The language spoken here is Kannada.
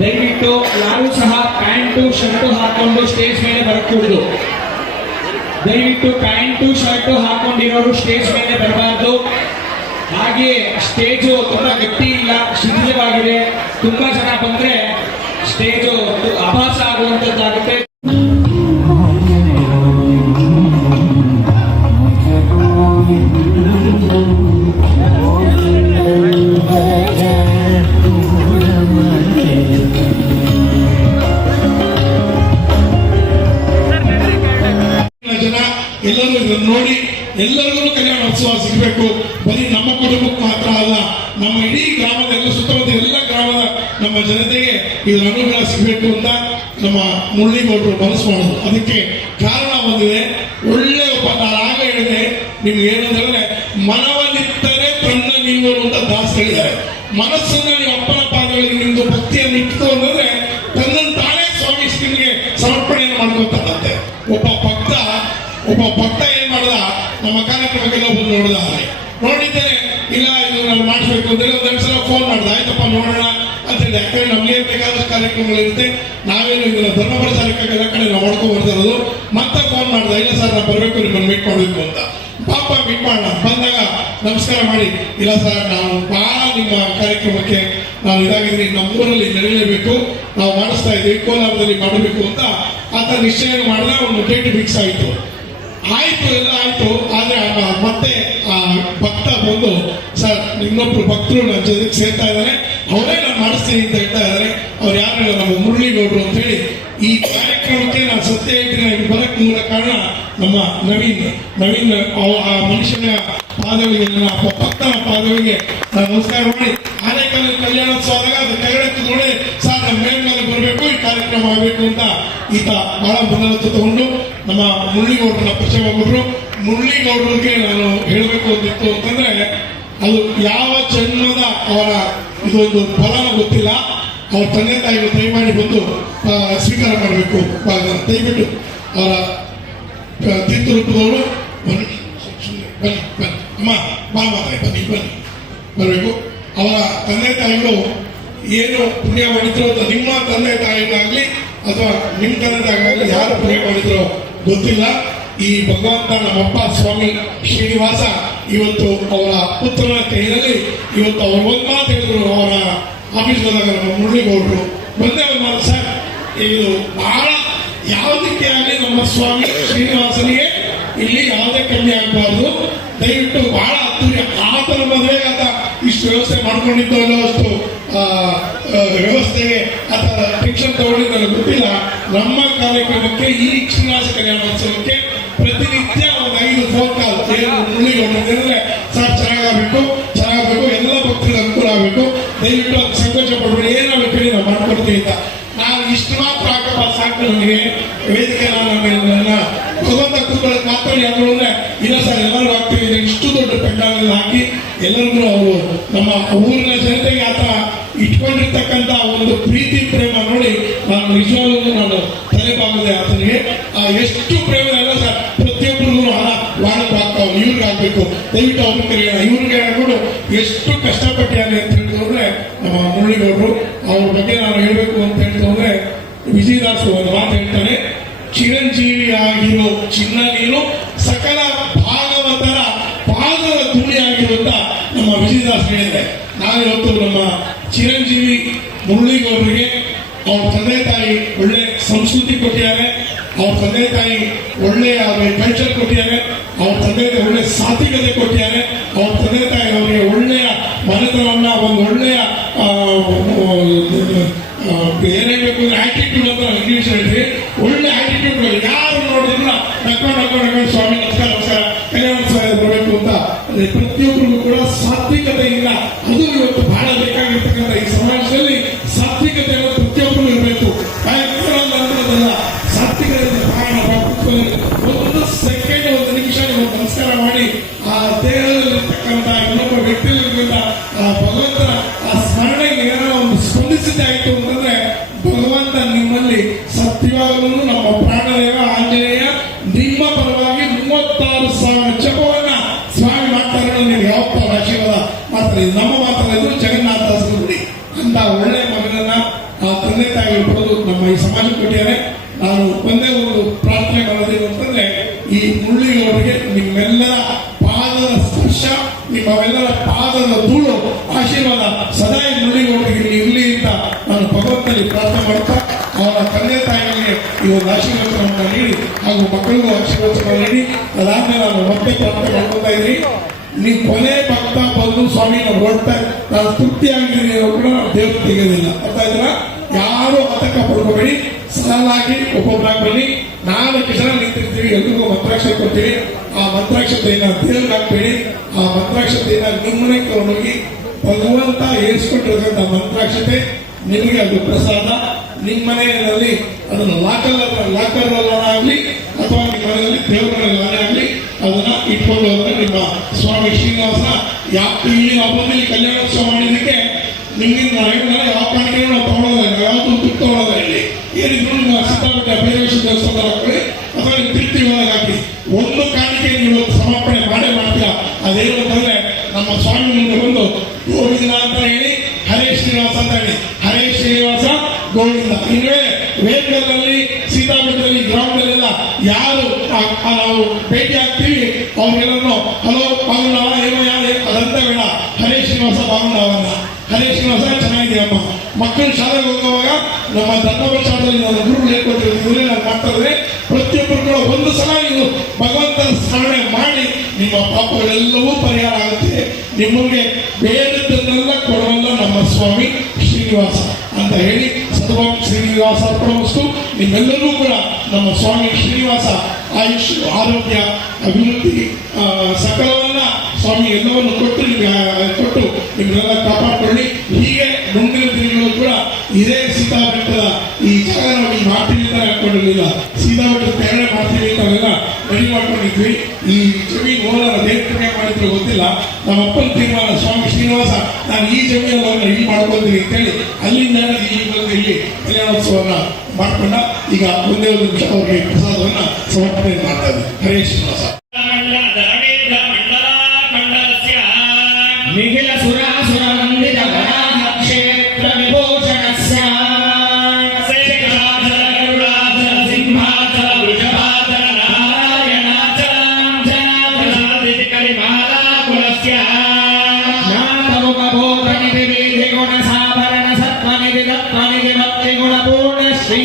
ದಯವಿಟ್ಟು ಯಾರು ಸಹ ಪ್ಯಾಂಟು ಶರ್ಟು ಹಾಕೊಂಡು ಸ್ಟೇಜ್ ಮೇಲೆ ಬರಕೂಡದು. ದಯವಿಟ್ಟು ಪ್ಯಾಂಟು ಶರ್ಟು ಹಾಕೊಂಡಿರೋರು ಸ್ಟೇಜ್ ಮೇಲೆ ಬರಬಾರ್ದು. ಹಾಗೆ ಸ್ಟೇಜು ತುಂಬಾ ಗಟ್ಟಿ ಇಲ್ಲ, ಶಿಥಿಲವಾಗಿದೆ. ತುಂಬಾ ಜನ ಬಂದ್ರೆ ಸ್ಟೇಜು ಆಭಾಸ ಆಗುವಂತದ್ದಾಗುತ್ತೆ. ಎಲ್ಲರೂ ಇದನ್ನು ನೋಡಿ ಎಲ್ಲರಿಗೂ ಕಲ್ಯಾಣೋತ್ಸವ ಸಿಗಬೇಕು. ಬರೀ ನಮ್ಮ ಕುಟುಂಬಕ್ಕೆ ಮಾತ್ರ ಅಲ್ಲ, ನಮ್ಮ ಇಡೀ ಗ್ರಾಮದ ಎಲ್ಲ ಸುತ್ತಮುತ್ತ ಎಲ್ಲ ಗ್ರಾಮದ ನಮ್ಮ ಜನತೆಗೆ ಇದರ ಅನುಗ್ರಹ ಸಿಗಬೇಕು ಅಂತ ನಮ್ಮ ಮುರಳಿಗೌಡರು ಮನಸ್ಸು ಮಾಡೋದು. ಅದಕ್ಕೆ ಕಾರಣ ಒಂದಿದೆ. ಒಳ್ಳೆ ಒಬ್ಬ ನಾನು ಆಗ ಹೇಳಿದೆ ನಿಮ್ಗೆ ಏನು ಅಂದ್ರೆ, ಮನವನ್ನಿತ್ತರೆ ತನ್ನ ನಿಲ್ಲುವರು ಅಂತ ದಾಸ್ ಹೇಳಿದ್ದಾರೆ. ಮನಸ್ಸನ್ನ ನೀವು ಅಪ್ಪನ ಪಾದಗಳಿಗೆ ನಿಮ್ದು ಭಕ್ತಿಯನ್ನು ಇಟ್ಟು ಅಂದ್ರೆ ತನ್ನನ್ನು ತಾನೇ ಸ್ವಾಮಿ ನಿಮಗೆ ಸಮರ್ಪಣೆಯನ್ನು ಮಾಡ್ಕೊತಾರಂತೆ. ಒಬ್ಬ ಭಕ್ತ ಏನ್ ಮಾಡ್ದ, ನಮ್ಮ ಕಾರ್ಯಕ್ರಮಕ್ಕೆಲ್ಲ ಬಂದು ನೋಡಿದ್ದೇನೆ. ಇಲ್ಲ ಇದು ನಾವು ಮಾಡಿಸ್ಬೇಕು ಅಂತೇಳಿ ಒಂದೆರಡು ಸಲ ಫೋನ್ ಮಾಡ್ದೆ. ಆಯ್ತಪ್ಪ ನೋಡೋಣ ಅಂತ ಹೇಳಿ. ಯಾಕಂದ್ರೆ ನಮ್ಗೆ ಬೇಕಾದಷ್ಟು ಕಾರ್ಯಕ್ರಮಗಳಿರುತ್ತೆ. ನಾವೇನು ಇದನ್ನ ಧರ್ಮ ಪ್ರಚಾರಕ್ಕೆಲ್ಲ ಕಡೆ ನಾವು ಮಾಡ್ಕೊಂಡು ಬರ್ತಾ ಇರೋದು. ಮತ್ತೆ ಫೋನ್ ಮಾಡ್ದೆ, ಇಲ್ಲ ಸರ್ ನಾವು ಬರ್ಬೇಕು, ನಿಮ್ಮನ್ನು ಮೀಟ್ ಮಾಡಬೇಕು ಅಂತ. ಪಾಪ ಮೀಟ್ ಮಾಡೋಣ ಬಂದಾಗ ನಮಸ್ಕಾರ ಮಾಡಿ, ಇಲ್ಲ ಸರ್ ನಾವು ಬಹಳ ನಿಮ್ಮ ಕಾರ್ಯಕ್ರಮಕ್ಕೆ ನಾವು ಇದಾಗಿದ್ರಿ, ನಮ್ಮೂರಲ್ಲಿ ನಡೆಯಲೇಬೇಕು, ನಾವು ಮಾಡಿಸ್ತಾ ಇದ್ದೀವಿ, ಕೋಲಾರದಲ್ಲಿ ಮಾಡಬೇಕು ಅಂತ ಆತ ನಿಶ್ಚಯ ಮಾಡಿದ. ಒಂದು ಡೇಟ್ ಫಿಕ್ಸ್ ಆಯಿತು. ಎಲ್ಲ ಆಯ್ತು. ಆದ್ರೆ ಮತ್ತೆ ಭಕ್ತ ಬಂದು, ಸರ್ ಇನ್ನೊಬ್ರು ಭಕ್ತರು ನನ್ನ ಜೊತೆಗೆ ಸೇರ್ತಾ ಇದ್ದಾರೆ, ಅವರೇ ನಾನು ಮಾಡಿಸ್ತೀನಿ ಅಂತ ಹೇಳ್ತಾ ಇದ್ದಾರೆ. ಅವ್ರು ಯಾರು ನಮ್ಮ ಮುರಳಿಗೌಡರು ಅಂತ ಹೇಳಿ. ಈ ಕಾರ್ಯಕ್ರಮಕ್ಕೆ ನಾನು ಸತ್ಯ ಹೇಳ್ತೀನಿ, ಬರಕ್ ಮೂಲ ಕಾರಣ ನಮ್ಮ ನವೀನ್ ಆ ಮನುಷ್ಯನ ಪಾದಗಳಿಗೆ, ನನ್ನ ಭಕ್ತನ ಪಾದಗಳಿಗೆ ನಾನು ನಮಸ್ಕಾರ ಮಾಡಿ, ಆನೇಕಲ್ ಕಲ್ಯಾಣೋತ್ಸವದಾಗ ಅದು ಕೈಗಡೆತ್ತು ನೋಡಿ, ಸರ್ ನಮ್ಮ ಮೇಲೆ ಬರಬೇಕು, ಈ ಕಾರ್ಯಕ್ರಮ ಆಗಬೇಕು ಅಂತ ಈತ ಬಹಳ ಮನೋರಥ ತಗೊಂಡು ನಮ್ಮ ಮುರಳಿಗೌಡರನ್ನ ಪರಿಚಯ ಮಾಡಿಬಿಟ್ರು. ಮುರಳಿಗೌಡರಿಗೆ ನಾನು ಹೇಳಬೇಕು ಅಂತಿತ್ತು ಅಂತಂದ್ರೆ, ಅದು ಯಾವ ಜನ್ಮದ ಅವರ ಇದೊಂದು ಫಲನ ಗೊತ್ತಿಲ್ಲ. ಅವ್ರ ತಂದೆ ತಾಯಿಗಳು ದಯಮಾಡಿ ಬಂದು ಸ್ವೀಕಾರ ಮಾಡಬೇಕು. ದಯವಿಟ್ಟು ಅವರ ತೀರ್ಥ ರೂಪದವರು ಅಮ್ಮ ಬನ್ನಿ ಬರಬೇಕು. ಅವರ ತಂದೆ ತಾಯಿಗಳು ಏನು ಪುಣ್ಯ ಮಾಡಿದ್ರು, ನಿಮ್ಮ ತಂದೆ ತಾಯಿಗಾಗ್ಲಿ ಅಥವಾ ನಿಮ್ಮ ತಂದೆ ತಾಯಿಗಾಗ್ಲಿ ಯಾರು ಪುಣ್ಯ ಮಾಡಿದ್ರು ಗೊತ್ತಿಲ್ಲ. ಈ ಭಗವಂತ ನಮ್ಮಪ್ಪ ಸ್ವಾಮಿ ಶ್ರೀನಿವಾಸ ಇವತ್ತು ಅವರ ಪುತ್ರನ ಕೈಯಲ್ಲಿ ಇವತ್ತು ಅವರು ಒಂದು ಮಾತು ಹೇಳಿದ್ರು. ಅವರ ಆಫೀಸ್ ಹೋದಾಗ ನಮ್ಮ ಮುರಳಿಗೌಡರು ಬಂದೇ ಒಂದು ಮಾತು, ಸರ್ ಇದು ಬಹಳ ಯಾವುದಕ್ಕೆ ಆಗಲಿ ನಮ್ಮ ಸ್ವಾಮಿ ಶ್ರೀನಿವಾಸನಿಗೆ ಇಲ್ಲಿ ಯಾವುದೇ ಕಮ್ಮಿ ಆಗಬಾರ್ದು, ದಯವಿಟ್ಟು ಬಹಳ ಅದ್ದೂರಿ ಆತನ ಮದುವೆಗೆ ಆತ ಇಷ್ಟು ವ್ಯವಸ್ಥೆ ಮಾಡ್ಕೊಂಡಿದ್ದೋ ಅಷ್ಟು ವ್ಯವಸ್ಥೆಗೆ ಅಥವಾ ಶಿಕ್ಷಣ ತಗೊಂಡಿದ್ದು ನನಗೆ ಗೊತ್ತಿಲ್ಲ. ನಮ್ಮ ಕಾರ್ಯಕ್ರಮಕ್ಕೆ ಈ ಶ್ರೀನಿವಾಸ ಕಲ್ಯಾಣೋತ್ಸವಕ್ಕೆ ಪ್ರತಿನಿತ್ಯ ಒಂದು 5 ಫೋನ್ ಕಾಲ್ ಮುರಳಿಗೌಡರು, ಸರ್ ಚೆನ್ನಾಗಬೇಕು, ಎಲ್ಲ ಭಕ್ತರಿಗೆ ಅನುಕೂಲ ಆಗಬೇಕು, ದಯವಿಟ್ಟು ಅದು ಸಂತೋಷ ಪಡ್ಬೇಡಿ, ಏನಾಗಬೇಕು ಹೇಳಿ ನಾವು ಮಾಡ್ಕೊಡ್ತೀವಿ ಅಂತ. ನಾನು ಇಷ್ಟು ಮಾತ್ರ ಹಾಕಪ್ಪ ಸಾಕು, ನಮಗೆ ವೇದಿಕೆ ನನ್ನ ಭಗವಂತ ಕೂತ್ಕೊಳ್ಳೋಕೆ ಮಾತ್ರ ಯಾರು ಅಂದ್ರೆ, ಇಲ್ಲ ಸರ್ ಎಲ್ಲರೂ ಆಗ್ತೀವಿ, ಇಷ್ಟು ದೊಡ್ಡ ಪೆಂಡಾಲ್ ಹಾಕಿ ಎಲ್ಲರಿಗೂ ಅವರು ನಮ್ಮ ಊರಿನ ಜನತೆಗೆ ಆತ ಇಟ್ಕೊಂಡಿರ್ತಕ್ಕಂಥ ಒಂದು ಪ್ರೀತಿ ಪ್ರೇಮ ನೋಡಿ ನಾನು ನಿಜವಾಗ್ಲೂ ನಾನು ತಲೆಬಾಗದೆ ಆತನಿಗೆ. ಎಷ್ಟು ಪ್ರೇಮ ಅಲ್ಲ ಸರ್, ಪ್ರತಿಯೊಬ್ಬರಿಗೂ ಹಣ ವಾಣಕ್ಕೆ ಆಗ್ತಾವ, ಇವ್ರಿಗೆ ಆಗ್ಬೇಕು, ದಯವಿಟ್ಟು ಅವ್ರಿಗೆ ಕರೆಯೋಣ, ಇವ್ರಿಗೆ ಹೇಳ್ಕೊಂಡು ಎಷ್ಟು ಕಷ್ಟಪಟ್ಟಿದ್ದಾರೆ ಅಂತ ಹೇಳ್ತಂದ್ರೆ ನಮ್ಮ ಮುರಳಿಗೌಡರು. ಅವ್ರ ಬಗ್ಗೆ ನಾನು ಹೇಳ್ಬೇಕು ಅಂತ ಹೇಳ್ತಂದ್ರೆ, ವಿಜಯದಾಸ್ ಒಂದು ಮಾತು ಹೇಳ್ತಾನೆ, ಚಿರಂಜೀವಿಯಾಗಿರೋ ಚಿನ್ನ ನೀನು, ಸಕಲ ಭಾಗವತರ ಪಾದದ ಧೂಳಿಯಾಗಿರುವಂತ ನಮ್ಮ ವಿಜಯದಾಸ್ ಹೇಳಿದೆ. ನಾನಿವತ್ತು ನಮ್ಮ ಚಿರಂಜೀವಿ ಮುರಳಿಗೌಡರಿಗೆ ಅವ್ರ ತಂದೆ ತಾಯಿ ಒಳ್ಳೆ ಸಂಸ್ಕೃತಿ ಕೊಟ್ಟಿದ್ದಾರೆ, ಅವ್ರ ತಂದೆ ತಾಯಿ ಒಳ್ಳೆಯ ಕಲ್ಚರ್ ಕೊಟ್ಟಿದ್ದಾರೆ, ಅವ್ರ ತಂದೆ ತಾಯಿ ಒಳ್ಳೆ ಸಾತ್ವಿಕತೆ ಕೊಟ್ಟಿದ್ದಾರೆ, ಅವ್ರ ತಂದೆ ತಾಯಿ ಅವರಿಗೆ ಒಳ್ಳೆಯ ಮನೆತನವನ್ನ, ಒಂದು ಒಳ್ಳೆಯ ಏನೇಬೇಕು ಅಂದ್ರೆ ಆಟಿಟ್ಯೂಡ್ ಅಂತ ಇಂಗ್ಲಿಷ್ ಹೇಳಿದ್ವಿ. ಒಳ್ಳೆ ಆಟಿಟ್ಯೂಡ್, ಯಾರು ನೋಡಿದ್ರು ನಕ್ಕೊಂಡು ಸ್ವಾಮಿ ನಮಸ್ಕಾರ ಕಲ್ಯಾಣೋತ್ಸವ ಬರಬೇಕು ಅಂತ ಪ್ರತಿಯೊಬ್ಬರಿಗೂ ಕೂಡ ಸಾತ್ವಿಕತೆಯಿಂದ, ಅದು ಇವತ್ತು ಬಹಳ ಬೇಕಾಗಿರ್ತಕ್ಕಂಥ ಈ ಸಮಾಜದಲ್ಲಿ ಸಾತ್ವಿಕತೆ ಪ್ರತಿಯೊಬ್ಬರು ಇರಬೇಕು. ನಂತರದಲ್ಲ ಸಾತ್ವಿಕತೆ ಒಂದು ಸೆಕೆಂಡ್, ಒಂದು ನಿಮಿಷ ನಮಸ್ಕಾರ ಮಾಡಿ ಆ ದೇಹದಲ್ಲಿರ್ತಕ್ಕಂಥ ಇನ್ನೊಬ್ಬ ವ್ಯಕ್ತಿಯಲ್ಲಿರ್ತಕ್ಕಂಥ ಆ ಭಗವಂತನ ಆ ಸ್ಮರಣೆಗೆ ಏನೋ ಒಂದು ಸ್ಪಂದಿಸಿದ್ದಾಗಿ ಆ ತಂದೆ ತಾಯಿಗಳು ಬರೋದು ನಮ್ಮ ಈ ಸಮಾಜ ಕೊಟ್ಟಿದ್ದಾರೆ. ನಾನು ಒಂದೇ ಒಂದು ಪ್ರಾರ್ಥನೆ ಮಾಡೋದೇನು ಅಂತಂದ್ರೆ, ಈ ಮುರಳಿಗೌಡರಿಗೆ ನಿಮ್ಮೆಲ್ಲರ ಪಾದದ ಸ್ಪರ್ಶ, ನಿಮ್ಮೆಲ್ಲರ ಪಾದದ ಧೂಳು ಆಶೀರ್ವಾದ ಸದಾ ಈ ಮುರಳಿಗೌಡರಿಗೆ ಇರಲಿ ಅಂತ ನಾನು ಭಗವಂತನಲ್ಲಿ ಪ್ರಾರ್ಥನೆ ಮಾಡ್ತಾ, ಅವರ ತಂದೆ ತಾಯಿಗಳಿಗೆ ಈ ಒಂದು ಆಶೀರ್ವಾದವನ್ನು ನೀಡಿ ಹಾಗೂ ಮಕ್ಕಳಿಗೂ ಆಶೀರ್ವಾದ ನೀಡಿ, ಅದಾದ್ಮೇಲೆ ನಾನು ಮತ್ತೆ ಪ್ರಾರ್ಥನೆ ಮಾಡ್ಕೊತಾ ಇದ್ದೀನಿ. ನೀವು ಕೊನೆ ಭಕ್ತ ಬಂದು ಸ್ವಾಮಿ ನಾವು ಹೊರಡ್ತಾ ನಾನು ತೃಪ್ತಿ ಆಗಿದ್ದೀನಿ ಕೂಡ ದೇವರು ತೆಗೆಯೋದಿಲ್ಲ. ಅರ್ಥ ಆಯ್ತಲ್ಲ? ಯಾರು ಆತಂಕ ಪಡ್ಕೋಬೇಡಿ, ಸಾಲಾಗಿ ಒಬ್ಬೊಬ್ಬರಾಗಿ ಬನ್ನಿ. 4 ಜನ ನಿಂತಿರ್ತೀವಿ, ಎಲ್ರಿಗೂ ಮಂತ್ರಾಕ್ಷರ ಕೊಡ್ತೀವಿ. ಆ ಮಂತ್ರಾಕ್ಷತೆಯನ್ನ ದೇವ್ರಿಗೆ ಹಾಕ್ಬೇಡಿ. ಆ ಮಂತ್ರಾಕ್ಷತೆಯನ್ನ ನಿಮ್ಮನೆ ತಗೊಂಡೋಗಿ ಭಗವಂತ ಏರಿಸ್ಕೊಂಡಿರ್ತಕ್ಕಂಥ ಮಂತ್ರಾಕ್ಷತೆ ನಿಮಗೆ ಅದು ಪ್ರಸಾದ. ನಿಮ್ಮ ಮನೆಯಲ್ಲಿ ಅದನ್ನು ಲಾಕರ್ ಆಗಲಿ ಅಥವಾ ನಿಮ್ಮ ಮನೆಯಲ್ಲಿ ದೇವರ ಮನೆಯಲ್ಲಿ ಆಗಲಿ ಅದನ್ನ ಇಟ್ಕೊಂಡು ಹೋದ್ರೆ ನಿಮ್ಮ ಸ್ವಾಮಿ ಶ್ರೀನಿವಾಸ ಇಲ್ಲಿ ನಾವು ಬಂದು ಕಲ್ಯಾಣೋತ್ಸವ ಮಾಡಿದ್ದಕ್ಕೆ ನಿಮ್ಮಿಂದ ಯಾವ ಕಾಣಿಕೆಯನ್ನು ನಾವು ತಗೊಳ್ಳೋದಿಲ್ಲ, ಯಾವುದು ದುಡ್ಡು ತಗೊಳ್ಳೋದಿಲ್ಲ. ಇಲ್ಲಿ ಏನಿದ್ರು ನಿಮ್ಮ ಸಿಕ್ಕಾಪಟ್ಟೆ ಅಭಯೇಶ್ವರ ದೇವಸ್ಥಾನ ಹಾಕಿ ಅಥವಾ ನೀವು ತಿರುಪ್ತಿ ಒಳಗೆ ಹಾಕಿ ಒಂದು ಕಾಣಿಕೆ ನೀವು ಸಮರ್ಪಣೆ ಮಾಡೇ ಮಾಡ್ತೀರಾ. ಅದೇನು ಅಂತಂದ್ರೆ ನಮ್ಮ ಸ್ವಾಮಿ ಮುಂದೆ ಬಂದು ಗೋವಿಂದ ಅಂತ ಹೇಳಿ, ಹರೇ ಶ್ರೀನಿವಾಸ ಅಂತ ಹೇಳಿ, ಹರೇ ಶ್ರೀನಿವಾಸ ಗೋವಿಂದ. ಇನ್ವೇ ವೇದದಲ್ಲಿ ಸೀತಾಪಟ್ಟದಲ್ಲಿ ಗ್ರಾಮದಲ್ಲೆಲ್ಲ ಯಾರು ನಾವು ಭೇಟಿ ಆಗ್ತೀವಿ ಅವ್ರಿಗೆಲ್ಲರೂ ಹಲೋ ಬಾಗುಂಡವ ಏನೋ ಯಾರು ಅದಂತ ಬೇಡ, ಹರೇ ಶ್ರೀನಿವಾಸ ಬಾಗುಂಡವನ್ನ, ಹರೇ ಶ್ರೀನಿವಾಸ ಚೆನ್ನಾಗಿದೆಯಮ್ಮ. ಮಕ್ಕಳು ಶಾಲೆಗೆ ಹೋಗುವಾಗ ನಮ್ಮ ಧರ್ಮಪಕ್ಷದಲ್ಲಿ ನನ್ನ ಗುರುಗಳು ಹೇಳ್ಕೊಟ್ಟಿರೋದು ನಾನು ಮಾಡ್ತಾರೆ. ಪ್ರತಿಯೊಬ್ಬರು ಕೂಡ ಒಂದು ಸಲ ನೀವು ಭಗವಂತನ ಸ್ಮರಣೆ ಮಾಡಿ ನಿಮ್ಮ ಪಾಪಗಳೆಲ್ಲವೂ ಪರಿಹಾರ ಆಗುತ್ತೆ. ನಿಮಗೆ ಬೇರೆದನ್ನೆಲ್ಲ ಕೊಡುವಲ್ಲ ನಮ್ಮ ಸ್ವಾಮಿ ಶ್ರೀನಿವಾಸ ಅಂತ ಹೇಳಿ ಸದ್ಭಾವ ಶ್ರೀನಿವಾಸ ಅರ್ಪಣವಸ್ತು. ನಿಮ್ಮೆಲ್ಲರೂ ಕೂಡ ನಮ್ಮ ಸ್ವಾಮಿ ಶ್ರೀನಿವಾಸ ಆಯುಷ್, ಆರೋಗ್ಯ, ಅಭಿವೃದ್ಧಿ ಸಕಲವನ್ನ ಸ್ವಾಮಿ ಎಲ್ಲವನ್ನು ಕೊಟ್ಟು ನಿಮ್ಮನ್ನೆಲ್ಲ ಕಾಪಾಡಿಕೊಳ್ಳಿ. ಹೀಗೆ ಮುಂದಿನ ದಿನಗಳು ಕೂಡ ಇದೇ ಸೀತಾಬೆಟ್ಟದ ಈ ಜಾಗ ನಾವು ಈ ಮಾಡ್ತೀವಿ ಅಂತ ಹಾಕೊಂಡಿರ್ಲಿಲ್ಲ. ಸೀತಾಬೆಟ್ಟದ ಪ್ರೇರಣೆ ಮಾಡ್ತೀವಿ ಅಂತ ಅವೆಲ್ಲ ರೆಡಿ ಮಾಡ್ಕೊಂಡಿದ್ವಿ. ಈ ಜಮೀನು ಓನರ ದೇವರಿಗೆ ಮಾಡಿದ್ರು ಗೊತ್ತಿಲ್ಲ. ನಮ್ಮ ಅಪ್ಪನ ತೀರ್ಮಾನ ಸ್ವಾಮಿ ಶ್ರೀನಿವಾಸ ನಾನು ಈ ಜಮೀನನ್ನು ಇಲ್ಲಿ ಮಾಡ್ಕೊಳ್ತೀನಿ ಅಂತೇಳಿ ಅಲ್ಲಿಂದ ಇಲ್ಲಿ ಕಲ್ಯಾಣೋತ್ಸವನ್ನ ಮಾಡ್ಕೊಂಡ ಈಗ ಒಂದೇ ಒಂದು ನಿಮಿಷ ಅವರಿಗೆ ಪ್ರಸಾದವನ್ನ ಸಮರ್ಪಣೆ ಮಾಡ್ತಾ ಇದ್ದೀವಿ. ಹರೇ ಶ್ರೀನಿವಾಸ. ನಿಖಿಲ ಸುರಾಸುರ ವಂದಿತ ವರಾಹ ಕ್ಷೇತ್ರ ವಿಭೂಷಣಸ್ಯ ಶೇಖರಾಚಲ ಗರುಡಾಚಲ ಸಿಂಹಾಚಲ ವೃಷಭಾಚಲ ನಾರಾಯಣಾಚಲ ಕಲಿಮಾಲಾ ಕುಲಸ್ಯ ನಾಥಮುಖಭೂತ ನಿಧಿ ಗುಣ ಸಾಭರಣ ಸತ್ವನಿಧಿ ತತ್ವನಿಧಿ ಭಕ್ತಿ ಗುಣ ಪೂರ್ಣ ಶ್ರೀ